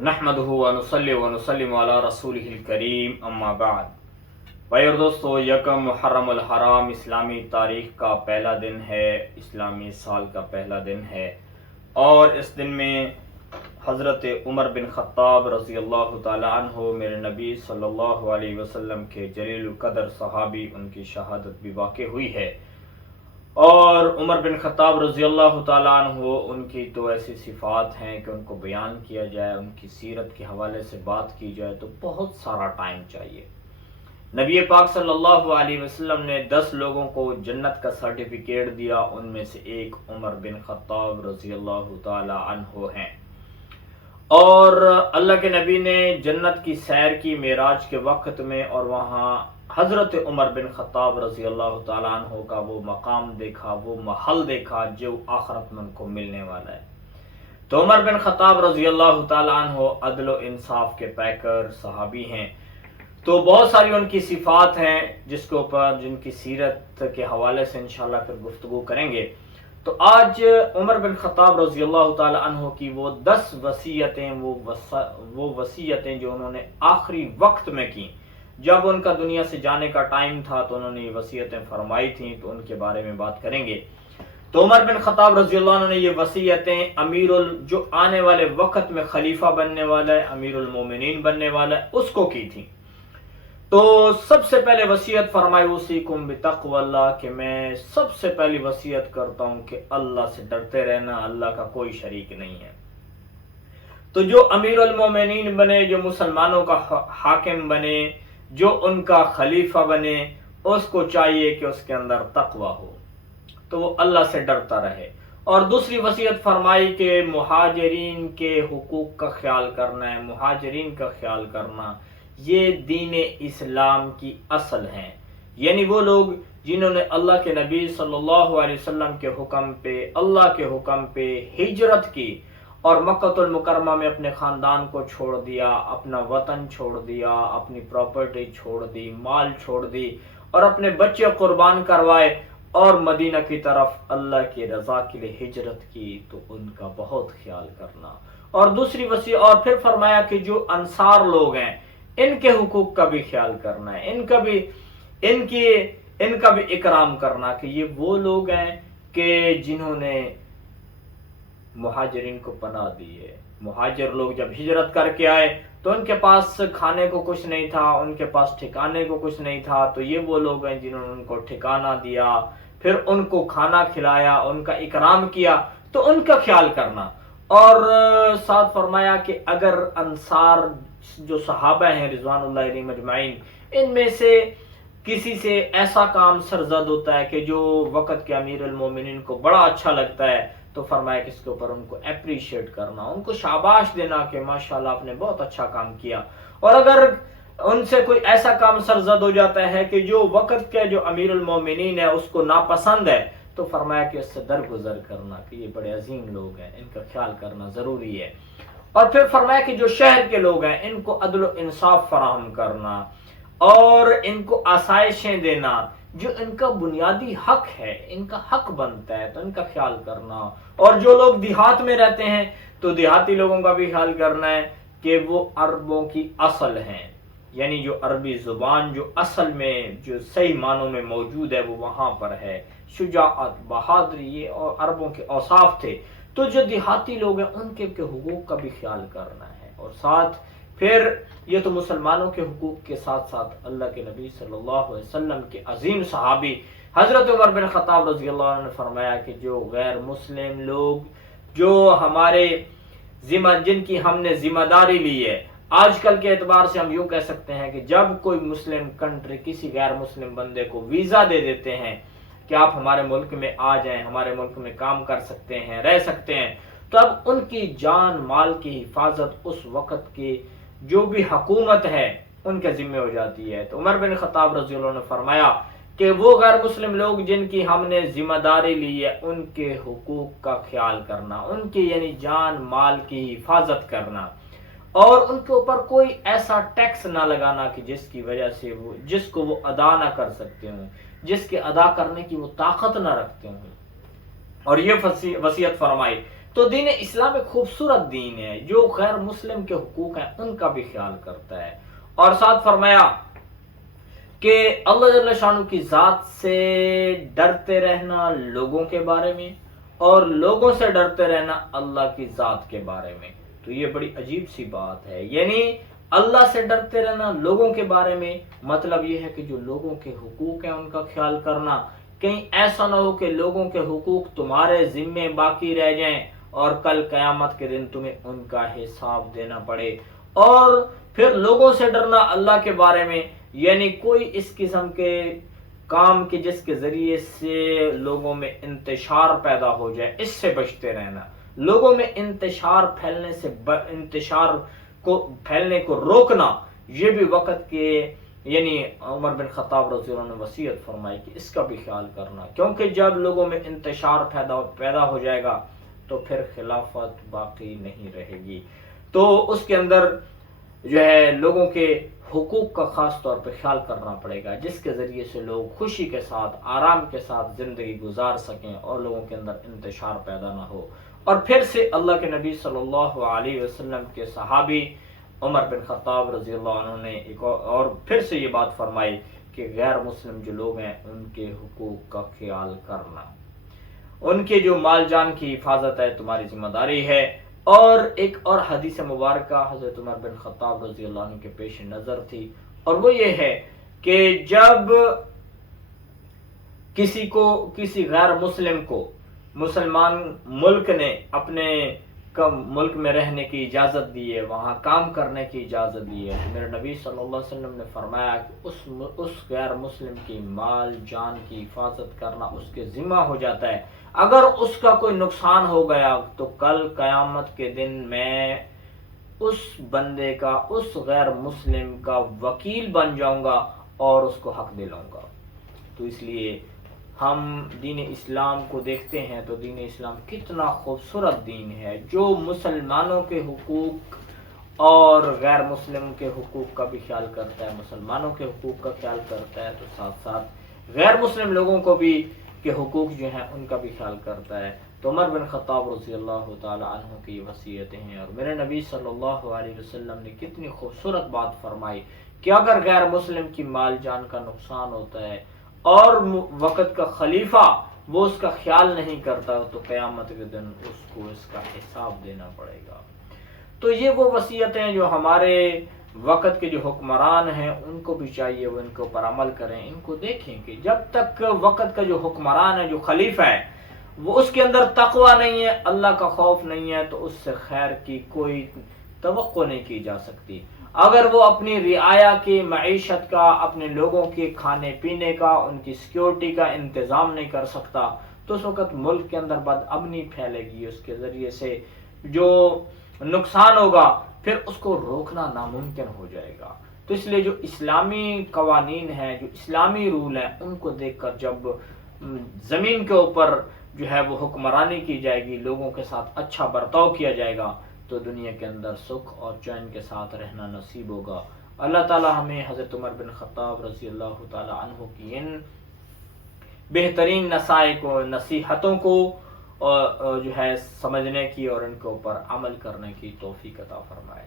نحمدہ ونصلی ونسلم علی رسولہ الکریم اما بعد۔ بھائی اور دوستو، یکم محرم الحرام اسلامی تاریخ کا پہلا دن ہے، اسلامی سال کا پہلا دن ہے، اور اس دن میں حضرت عمر بن خطاب رضی اللہ تعالی عنہ میرے نبی صلی اللہ علیہ وسلم کے جلیل القدر صحابی، ان کی شہادت بھی واقع ہوئی ہے۔ اور عمر بن خطاب رضی اللہ تعالیٰ عنہ، ان کی تو ایسی صفات ہیں کہ ان کو بیان کیا جائے، ان کی سیرت کے حوالے سے بات کی جائے تو بہت سارا ٹائم چاہیے۔ نبی پاک صلی اللہ علیہ وسلم نے 10 لوگوں کو جنت کا سرٹیفکیٹ دیا، ان میں سے ایک عمر بن خطاب رضی اللہ تعالیٰ عنہ ہیں۔ اور اللہ کے نبی نے جنت کی سیر کی معراج کے وقت میں، اور وہاں حضرت عمر بن خطاب رضی اللہ تعالیٰ عنہ کا وہ مقام دیکھا، وہ محل دیکھا جو آخرت میں ان کو ملنے والا ہے۔ تو عمر بن خطاب رضی اللہ تعالیٰ عنہ عدل و انصاف کے پیکر صحابی ہیں، تو بہت ساری ان کی صفات ہیں جس کے اوپر، جن کی سیرت کے حوالے سے انشاءاللہ پھر گفتگو کریں گے۔ تو آج عمر بن خطاب رضی اللہ تعالیٰ عنہ کی وہ 10 وصیتیں، وہ وصیتیں جو انہوں نے آخری وقت میں کی، جب ان کا دنیا سے جانے کا ٹائم تھا تو انہوں نے یہ وصیتیں فرمائی تھیں، تو ان کے بارے میں بات کریں گے۔ تو عمر بن خطاب رضی اللہ عنہ نے یہ وصیتیں جو آنے والے وقت میں خلیفہ بننے والا ہے، امیر المومنین بننے والا ہے، اس کو کی تھی۔ تو سب سے پہلے وصیت فرمائی اوصیکم بتقوی اللہ، کہ میں سب سے پہلی وصیت کرتا ہوں کہ اللہ سے ڈرتے رہنا، اللہ کا کوئی شریک نہیں ہے۔ تو جو امیر المومنین بنے، جو مسلمانوں کا حاکم بنے، جو ان کا خلیفہ بنے، اس کو چاہیے کہ اس کے اندر تقوی ہو، تو وہ اللہ سے ڈرتا رہے۔ اور دوسری وصیت فرمائی کہ مہاجرین کے حقوق کا خیال کرنا ہے، مہاجرین کا خیال کرنا، یہ دین اسلام کی اصل ہیں، یعنی وہ لوگ جنہوں نے اللہ کے نبی صلی اللہ علیہ وسلم کے حکم پہ، اللہ کے حکم پہ ہجرت کی، اور مکہ المکرمہ میں اپنے خاندان کو چھوڑ دیا، اپنا وطن چھوڑ دیا، اپنی پراپرٹی چھوڑ دی، مال چھوڑ دی، اور اپنے بچے قربان کروائے، اور مدینہ کی طرف اللہ کی رضا کے لیے ہجرت کی، تو ان کا بہت خیال کرنا۔ اور دوسری وصیت، اور پھر فرمایا کہ جو انصار لوگ ہیں، ان کے حقوق کا بھی خیال کرنا ہے، ان کا بھی اکرام کرنا، کہ یہ وہ لوگ ہیں کہ جنہوں نے مہاجرین کو پناہ دی ہے۔ مہاجر لوگ جب ہجرت کر کے آئے تو ان کے پاس کھانے کو کچھ نہیں تھا، ان کے پاس ٹھکانے کو کچھ نہیں تھا، تو یہ وہ لوگ ہیں جنہوں نے ان کو ٹھکانہ دیا، پھر ان کو کھانا کھلایا، ان کا اکرام کیا، تو ان کا خیال کرنا۔ اور ساتھ فرمایا کہ اگر انصار جو صحابہ ہیں رضوان اللہ علیہم اجمعین، ان میں سے کسی سے ایسا کام سرزد ہوتا ہے کہ جو وقت کے امیر المومنین کو بڑا اچھا لگتا ہے، تو فرمایا کہ اس کے اوپر ان کو اپریشیٹ کرنا، ان کو شاباش دینا کہ ماشاءاللہ آپ نے بہت اچھا کام کیا۔ اور اگر ان سے کوئی ایسا کام سرزد ہو جاتا ہے کہ جو وقت کے جو امیر المومنین ہے اس کو ناپسند ہے، تو فرمایا کہ اس سے درگزر کرنا، کہ یہ بڑے عظیم لوگ ہیں، ان کا خیال کرنا ضروری ہے۔ اور پھر فرمایا کہ جو شہر کے لوگ ہیں ان کو عدل و انصاف فراہم کرنا، اور ان کو آسائشیں دینا، جو ان کا بنیادی حق ہے، ان کا حق بنتا ہے، تو ان کا خیال کرنا۔ اور جو لوگ دیہات میں رہتے ہیں تو دیہاتی لوگوں کا بھی خیال کرنا ہے کہ وہ عربوں کی اصل ہیں، یعنی جو عربی زبان جو اصل میں جو صحیح معنوں میں موجود ہے وہ وہاں پر ہے، شجاعت، بہادری، یہ اور عربوں کے اوصاف تھے۔ تو جو دیہاتی لوگ ہیں ان کے حقوق کا بھی خیال کرنا ہے۔ اور ساتھ پھر یہ تو مسلمانوں کے حقوق کے ساتھ ساتھ اللہ کے نبی صلی اللہ علیہ وسلم کے عظیم صحابی حضرت عمر بن خطاب رضی اللہ عنہ نے فرمایا کہ جو غیر مسلم لوگ جو ہمارے جن کی ہم نے ذمہ داری لی ہے، آج کل کے اعتبار سے ہم یوں کہہ سکتے ہیں کہ جب کوئی مسلم کنٹری کسی غیر مسلم بندے کو ویزا دے دیتے ہیں کہ آپ ہمارے ملک میں آ جائیں، ہمارے ملک میں کام کر سکتے ہیں، رہ سکتے ہیں، تو اب ان کی جان مال کی حفاظت اس وقت کی جو بھی حکومت ہے ان کے ذمہ ہو جاتی ہے۔ تو عمر بن خطاب رضی اللہ عنہ نے فرمایا کہ وہ غیر مسلم لوگ جن کی ہم نے ذمہ داری لی ہے ان کے حقوق کا خیال کرنا، ان کی یعنی جان مال کی حفاظت کرنا، اور ان کے اوپر کوئی ایسا ٹیکس نہ لگانا کہ جس کی وجہ سے جس کو وہ ادا نہ کر سکتے ہوں، جس کے ادا کرنے کی وہ طاقت نہ رکھتے ہوں۔ اور یہ وصیت فرمائی تو دین اسلام ایک خوبصورت دین ہے جو غیر مسلم کے حقوق ہیں ان کا بھی خیال کرتا ہے. اور ساتھ فرمایا کہ اللہ جل شانہ کی ذات سے ڈرتے رہنا لوگوں کے بارے میں اور لوگوں سے ڈرتے رہنا اللہ کی ذات کے بارے میں. تو یہ بڑی عجیب سی بات ہے. یعنی اللہ سے ڈرتے رہنا لوگوں کے بارے میں مطلب یہ ہے کہ جو لوگوں کے حقوق ہیں ان کا خیال کرنا. کہیں ایسا نہ ہو کہ لوگوں کے حقوق تمہارے ذمے باقی رہ جائیں اور کل قیامت کے دن تمہیں ان کا حساب دینا پڑے. اور پھر لوگوں سے ڈرنا اللہ کے بارے میں یعنی کوئی اس قسم کے کام کے جس کے ذریعے سے لوگوں میں انتشار پیدا ہو جائے اس سے بچتے رہنا. لوگوں میں انتشار پھیلنے کو روکنا یہ بھی وقت کے یعنی عمر بن خطاب رضی اللہ عنہ نے وصیت فرمائی کہ اس کا بھی خیال کرنا کیونکہ جب لوگوں میں انتشار پیدا ہو جائے گا تو پھر خلافت باقی نہیں رہے گی. تو اس کے اندر جو ہے لوگوں کے حقوق کا خاص طور پہ خیال کرنا پڑے گا جس کے ذریعے سے لوگ خوشی کے ساتھ آرام کے ساتھ زندگی گزار سکیں اور لوگوں کے اندر انتشار پیدا نہ ہو. اور پھر سے اللہ کے نبی صلی اللہ علیہ وسلم کے صحابی عمر بن خطاب رضی اللہ عنہ نے ایک اور پھر سے یہ بات فرمائی کہ غیر مسلم جو لوگ ہیں ان کے حقوق کا خیال کرنا, ان کے جو مال جان کی حفاظت ہے تمہاری ذمہ داری ہے. اور ایک اور حدیث مبارکہ حضرت عمر بن خطاب رضی اللہ عنہ کے پیش نظر تھی اور وہ یہ ہے کہ جب کسی غیر مسلم کو مسلمان ملک نے اپنے ملک میں رہنے کی اجازت دی ہے, وہاں کام کرنے کی اجازت دی ہے, تو میرے نبی صلی اللہ علیہ وسلم نے فرمایا کہ اس غیر مسلم کی مال جان کی حفاظت کرنا اس کے ذمہ ہو جاتا ہے. اگر اس کا کوئی نقصان ہو گیا تو کل قیامت کے دن میں اس بندے کا اس غیر مسلم کا وکیل بن جاؤں گا اور اس کو حق دلاؤں گا. تو اس لیے ہم دین اسلام کو دیکھتے ہیں تو دین اسلام کتنا خوبصورت دین ہے جو مسلمانوں کے حقوق اور غیر مسلم کے حقوق کا بھی خیال کرتا ہے, مسلمانوں کے حقوق کا خیال کرتا ہے تو ساتھ ساتھ غیر مسلم لوگوں کو بھی کے حقوق جو ہیں ان کا بھی خیال کرتا ہے. تو عمر بن خطاب رضی اللہ تعالی عنہ کی وصیتیں ہیں اور میرے نبی صلی اللہ علیہ وسلم نے کتنی خوبصورت بات فرمائی کہ اگر غیر مسلم کی مال جان کا نقصان ہوتا ہے اور وقت کا خلیفہ وہ اس کا خیال نہیں کرتا تو قیامت کے دن اس کو اس کا حساب دینا پڑے گا. تو یہ وہ وصیتیں جو ہمارے وقت کے جو حکمران ہیں ان کو بھی چاہیے وہ ان کے اوپر عمل کریں. ان کو دیکھیں کہ جب تک وقت کا جو حکمران ہے جو خلیفہ ہے وہ اس کے اندر تقوی نہیں ہے, اللہ کا خوف نہیں ہے تو اس سے خیر کی کوئی توقع نہیں کی جا سکتی. اگر وہ اپنی رعایا کی معیشت کا, اپنے لوگوں کے کھانے پینے کا, ان کی سیکیورٹی کا انتظام نہیں کر سکتا تو اس وقت ملک کے اندر بدامنی پھیلے گی, اس کے ذریعے سے جو نقصان ہوگا پھر اس کو روکنا ناممکن ہو جائے گا. تو اس لیے جو اسلامی قوانین ہیں, جو اسلامی رول ہیں, ان کو دیکھ کر جب زمین کے اوپر جو ہے وہ حکمرانی کی جائے گی, لوگوں کے ساتھ اچھا برتاؤ کیا جائے گا تو دنیا کے اندر سکھ اور چین کے ساتھ رہنا نصیب ہوگا. اللہ تعالی ہمیں حضرت عمر بن خطاب رضی اللہ تعالی عنہ کی ان بہترین نصیحتوں کو جو ہے سمجھنے کی اور ان کے اوپر عمل کرنے کی توفیق عطا فرمائے.